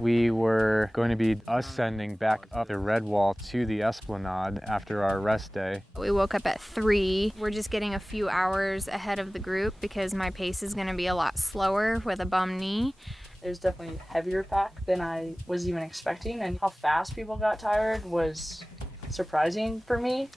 We were going to be ascending back up the red wall to the esplanade after our rest day. We woke up at 3. We're just getting a few hours ahead of the group because my pace is going to be a lot slower with a bum knee. It was definitely a heavier pack than I was even expecting, and how fast people got tired was surprising for me.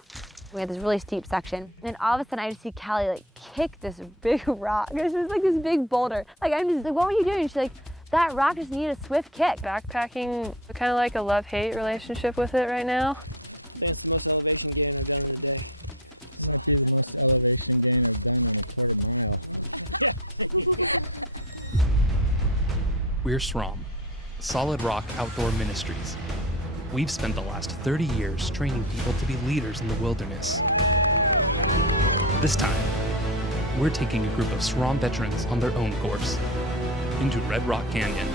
We had this really steep section, and then all of a sudden I just see Callie like kick this big rock. It's just like this big boulder. Like I'm just like, what were you doing? She's like, that rock just needed a swift kick. Backpacking, kind of like a love-hate relationship with it right now. We're SROM, Solid Rock Outdoor Ministries. We've spent the last 30 years training people to be leaders in the wilderness. This time, we're taking a group of SROM veterans on their own course into Red Rock Canyon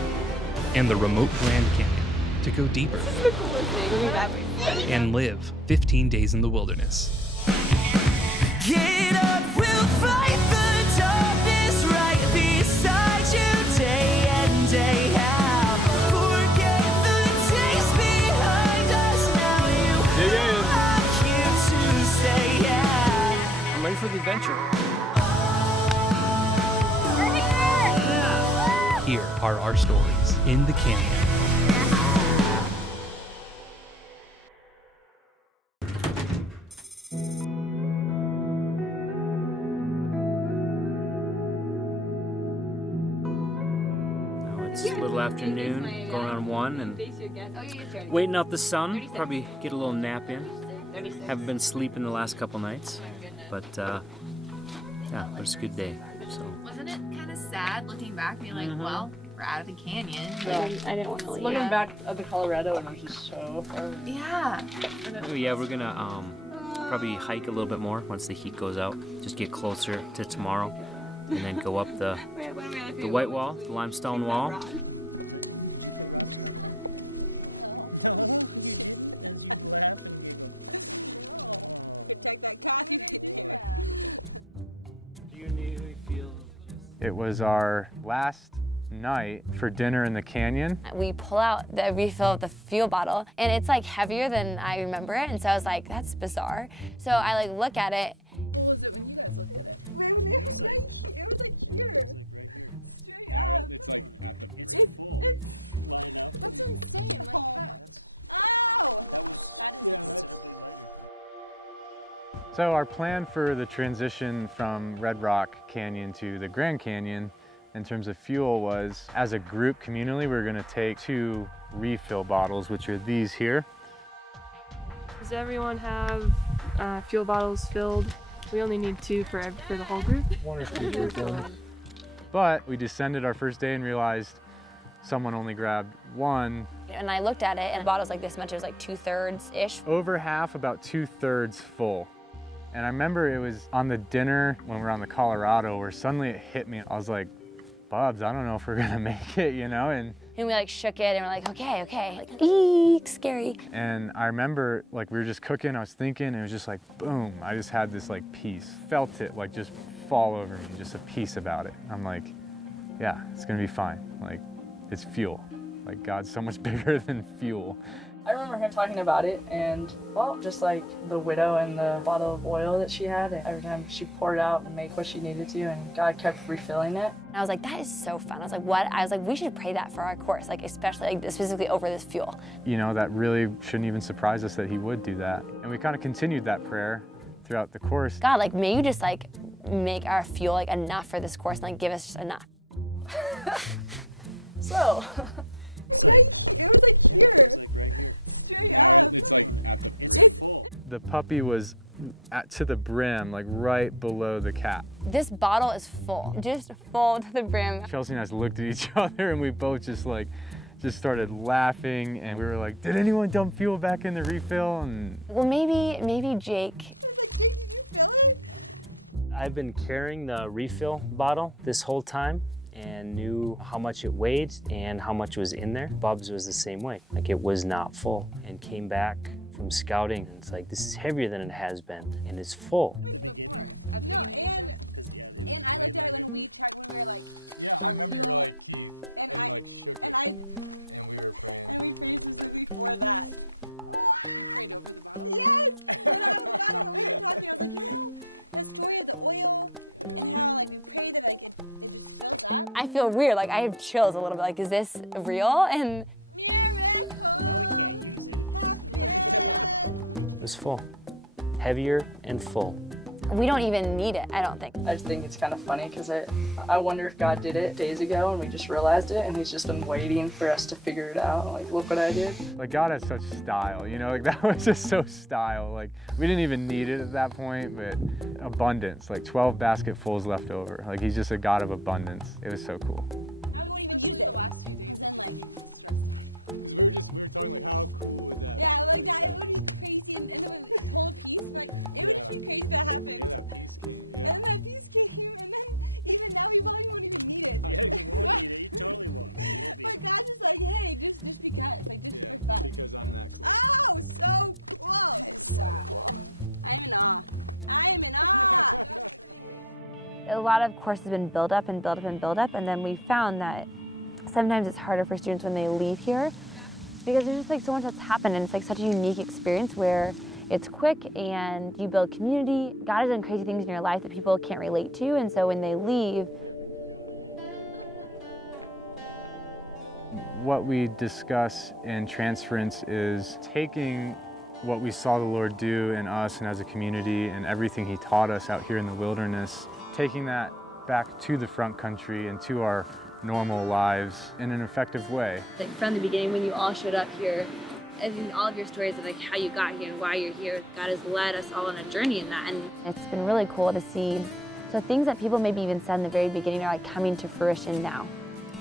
and the remote Grand Canyon to go deeper and live 15 days in the wilderness. Get up, we'll fight the darkness right beside you day and day out. Forget the days behind us now. You are here to stay out. I'm ready for the adventure. Here are our stories in the canyon. It's a little afternoon, going on 1, and waiting out the sun. Probably get a little nap in. Haven't been sleeping the last couple nights, but yeah, it was a good day. So. Wasn't it kind of sad looking back, being like, well, we're out of the canyon? Yeah. I didn't want to leave. Looking back at the Colorado, and it was just so far. Yeah. Oh, yeah, we're gonna probably hike a little bit more once the heat goes out. Just get closer to tomorrow, and then go up the white wall, the limestone wall. It was our last night for dinner in the canyon. We pull out the refill of the fuel bottle, and it's like heavier than I remember it, and so I was like, that's bizarre. So I like look at it. So our plan for the transition from Red Rock Canyon to the Grand Canyon in terms of fuel was, as a group communally, we were going to take 2 refill bottles, which are these here. Does everyone have fuel bottles filled? We only need 2 for the whole group. 1 or 2 But we descended our first day and realized someone only grabbed 1. And I looked at it, and the bottle's like this much. It was like 2/3-ish. Over half, about 2/3 full. And I remember it was on the dinner when we were on the Colorado where suddenly it hit me. I was like, Bubs, I don't know if we're gonna make it, you know? And we like shook it, and we're like, okay. Like, eek, scary. And I remember like we were just cooking, I was thinking, and it was just like, boom. I just had this like peace. Felt it like just fall over me, just a peace about it. I'm like, yeah, it's gonna be fine. Like, it's fuel. Like, God's so much bigger than fuel. I remember him talking about it, and well, just like the widow and the bottle of oil that she had, every time she poured out and made what she needed to, and God kept refilling it. And I was like, that is so fun. I was like, what? I was like, we should pray that for our course, like especially like specifically over this fuel. You know, that really shouldn't even surprise us that he would do that. And we kind of continued that prayer throughout the course. God, like, may you just like make our fuel like enough for this course and like give us just enough. So. The puppy was to the brim, like right below the cap. This bottle is full, just full to the brim. Chelsea and I just looked at each other and we both just started laughing, and we were like, did anyone dump fuel back in the refill? And well, maybe Jake. I've been carrying the refill bottle this whole time and knew how much it weighed and how much was in there. Bubs was the same way. Like, it was not full, and came back from scouting, and it's like, this is heavier than it has been, and it's full. I feel weird, like I have chills a little bit, like is this real? And It was full. Heavier and full. we don't even need it, I don't think. I just think it's kind of funny because I wonder if God did it days ago and we just realized it and he's just been waiting for us to figure it out. Like, look what I did. Like God has such style, you know, like that was just so style. Like we didn't even need it at that point, but abundance, like 12 basketfuls left over. Like he's just a God of abundance. It was so cool. A lot of courses have been built up and built up and built up, and then we found that sometimes it's harder for students when they leave here because there's just like so much that's happened, and it's like such a unique experience where it's quick and you build community. God has done crazy things in your life that people can't relate to, and so when they leave, What we discuss in transference is taking what we saw the Lord do in us and as a community and everything he taught us out here in the wilderness, taking that back to the front country and to our normal lives in an effective way. like from the beginning when you all showed up here, and in all of your stories of like how you got here and why you're here, God has led us all on a journey in that, and it's been really cool to see. So things that people maybe even said in the very beginning are like coming to fruition now.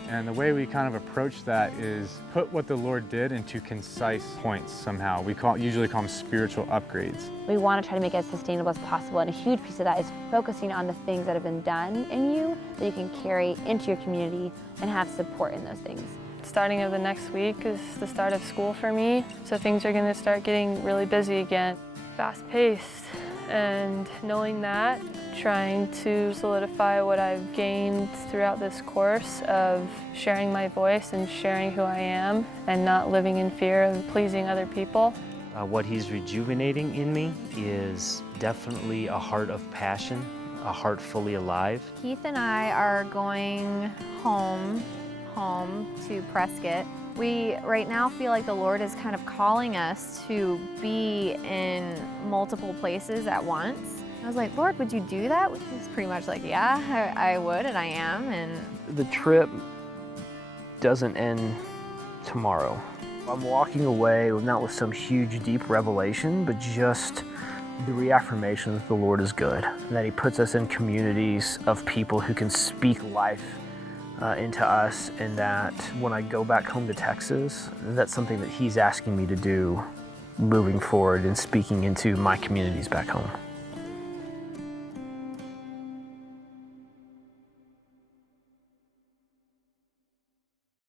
And the way we kind of approach that is put what the Lord did into concise points somehow. We usually call them spiritual upgrades. We want to try to make it as sustainable as possible, and a huge piece of that is focusing on the things that have been done in you that you can carry into your community and have support in those things. Starting of the next week is the start of school for me, so things are going to start getting really busy again. Fast-paced, and knowing that, trying to solidify what I've gained throughout this course of sharing my voice and sharing who I am and not living in fear of pleasing other people. What he's rejuvenating in me is definitely a heart of passion, a heart fully alive. Keith and I are going home to Prescott. We right now feel like the Lord is kind of calling us to be in multiple places at once. I was like, Lord, would you do that? He's pretty much like, yeah, I would, and I am. And the trip doesn't end tomorrow. I'm walking away not with some huge, deep revelation, but just the reaffirmation that the Lord is good, and that he puts us in communities of people who can speak life into us, and that when I go back home to Texas, that's something that he's asking me to do moving forward and speaking into my communities back home.